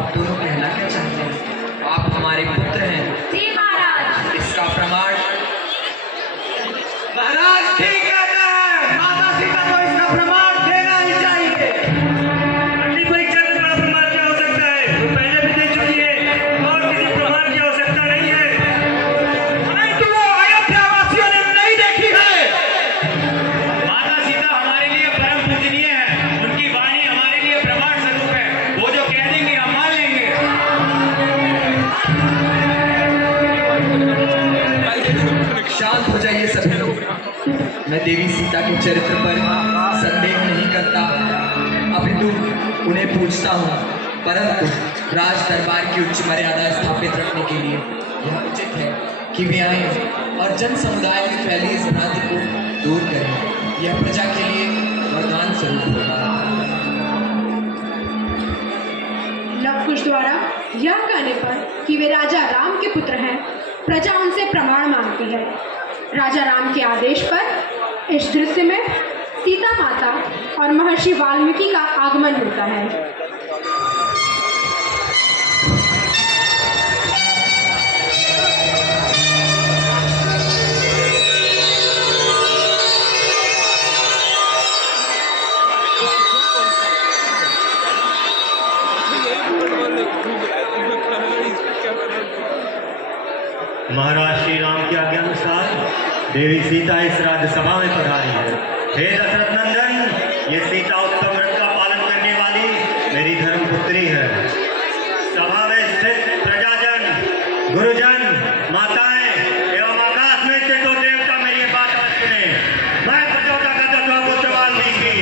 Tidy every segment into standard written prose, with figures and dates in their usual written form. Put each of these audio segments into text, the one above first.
आप दोनों कहना क्या चाहते हैं? आप हमारे पुत्र हैं। जी महाराज। इसका प्रमाण? महाराज ठीक कहता है, माता सीता को इसका प्रमाण देना ही चाहिए। अपनी परीक्षा का बड़ा प्रमाण क्या हो सकता है? वो पहले भी दे चुकी है और किसी प्रमाण की आवश्यकता नहीं है। परंतु वो अयोध्या वासियों ने नहीं देखी है। माता सीता हमारे लिए परम पूजनीय है, उनकी वाणी हमारे लिए प्रमाण स्वरूप है। वो जो कह देंगे हम मान लेंगे। शांत हो जाइए सभी लोग। मैं देवी सीता के चरित्र पर संदेह नहीं करता, अपितु उन्हें पूछता हूँ, परंतु राज दरबार की उच्च मर्यादा स्थापित रखने के लिए यह उचित है कि वे आएं और जन समुदाय में फैली इस भ्रांति को दूर करें। यह प्रजा के लिए वरदान स्वरूप होगा। लवकुश द्वारा यह कहने पर कि वे राजा राम के पुत्र हैं, प्रजा उनसे प्रमाण मांगती है। राजा राम के आदेश पर इस दृश्य में सीता माता और महर्षि वाल्मीकि का आगमन होता है। महाराज श्री राम की आज्ञानुसार देवी सीता इस राज्यसभा में पधारी है। हे दशरथ नंदन, ये सीता उत्तम व्रत का पालन करने वाली मेरी धर्मपुत्री है। सभा में स्थित प्रजाजन, गुरुजन, माताएं एवं आकाश में स्थित दो देवता मेरी बात अवश्य सुने। मैं प्रजोता का दसवां पुत्र वाल्मीकि,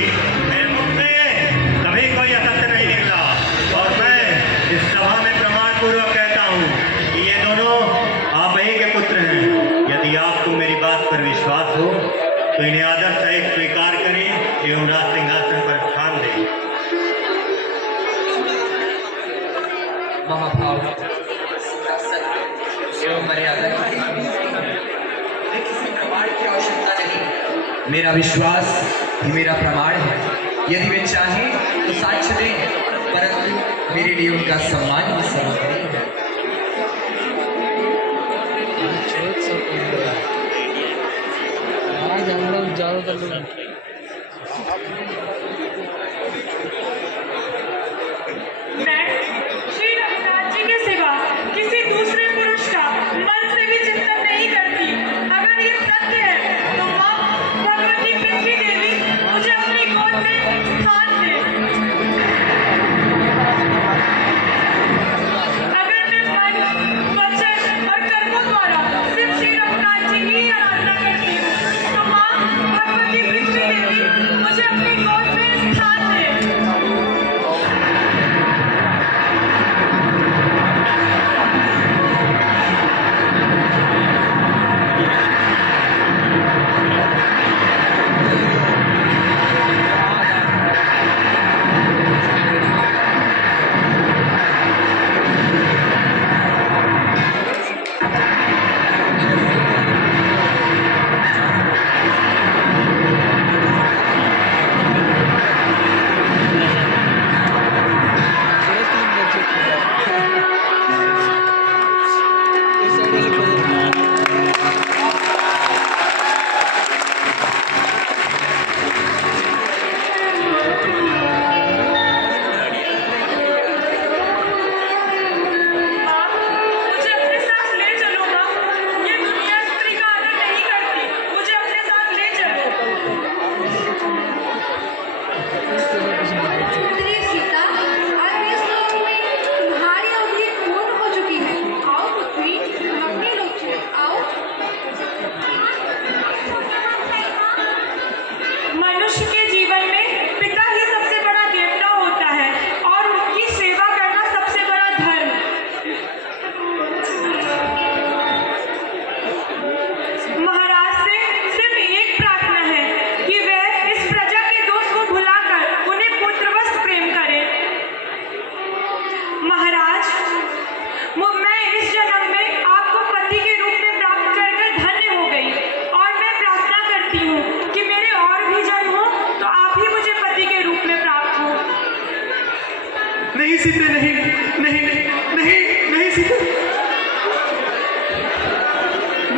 मेरे मुख में कभी कोई असत्य नहीं निकला और मैं इस सभा में प्रमाण पूर्वक कहता हूँ कि ये दोनों आप ही के पुत्र हैं। यदि आपको मेरी बात पर विश्वास हो तो इन्हें आदर सहित स्वीकार करें एवं राज सिंहासन पर स्थान दें। महाभाव एवं मर्यादा किसी प्रमाण की आवश्यकता नहीं। मेरा विश्वास ही मेरा प्रमाण है। यदि वे चाहें तो साक्ष्य दें, परंतु मेरे लिए उनका सम्मान ही सर्वोपरि है। आज हम लोग ज़्यादातर लोग मैं श्री रघुनाथ जी के सिवा किसी दूसरे पुरुष का मन से भी चिंतन नहीं करती। अगर ये सत्य है तो माँ भगवती पृथ्वी देवी मुझे अपनी गोद में स्थान दे। अगर मैं मन, वचन और कर्मों द्वारा सिर्फ श्री रघुनाथ जी की आराधना करती हूँ तो माँ भगवती पृथ्वी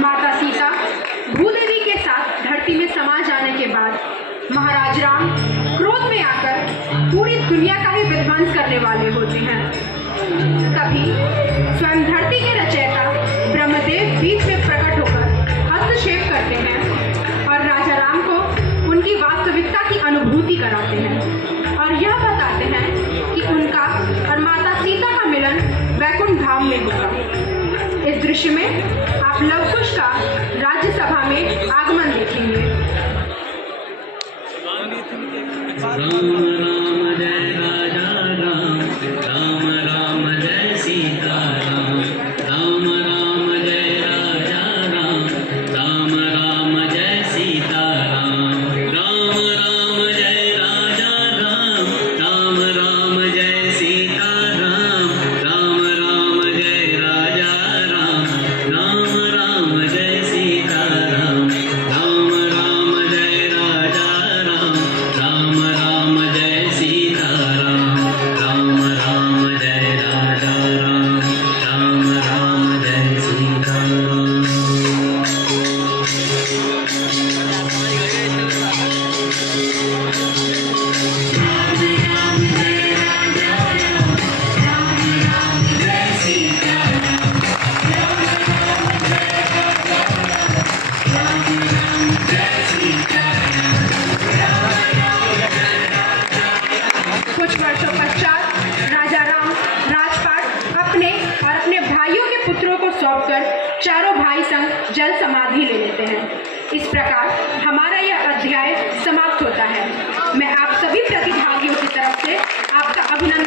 माता सीता भूदेवी के साथ धरती में समा जाने के बाद महाराज राम क्रोध में आकर पूरी दुनिया का ही विध्वंस करने वाले होते हैं। तभी स्वयं धरती के रचयिता ब्रह्मदेव बीच में प्रकट होकर हस्तक्षेप करते हैं और राजा राम को उनकी वास्तविकता की अनुभूति कराते हैं और यह बताते हैं कि उनका और माता सीता का मिलन वैकुंठ धाम में होगा। इस दृश्य में आप लव कुश का राज्यसभा में आगमन देखेंगे। राम राम जय राजा राम, राम राम जय सीता राम, राम राम जय राजा राम, राम राम जय सीता राम, राम राम जय राजा राम, राम राम जय सीता राम, राम राम जय राजा राम, राम राम जय सीता राम, राम राम जय राजा राम, राम राम जय सीता राम, राम राम जय राजा राम, राम राम जय सीता राम। कुछ वर्षों पश्चात राजा राम राजपाट अपने भाइयों के पुत्रों को सौंपकर चारों भाई संग जल समाधि ले लेते हैं। इस प्रकार हमारा यह अध्याय समाप्त होता है। मैं आप सभी प्रतिभागियों की तरफ से आपका अभिनंदन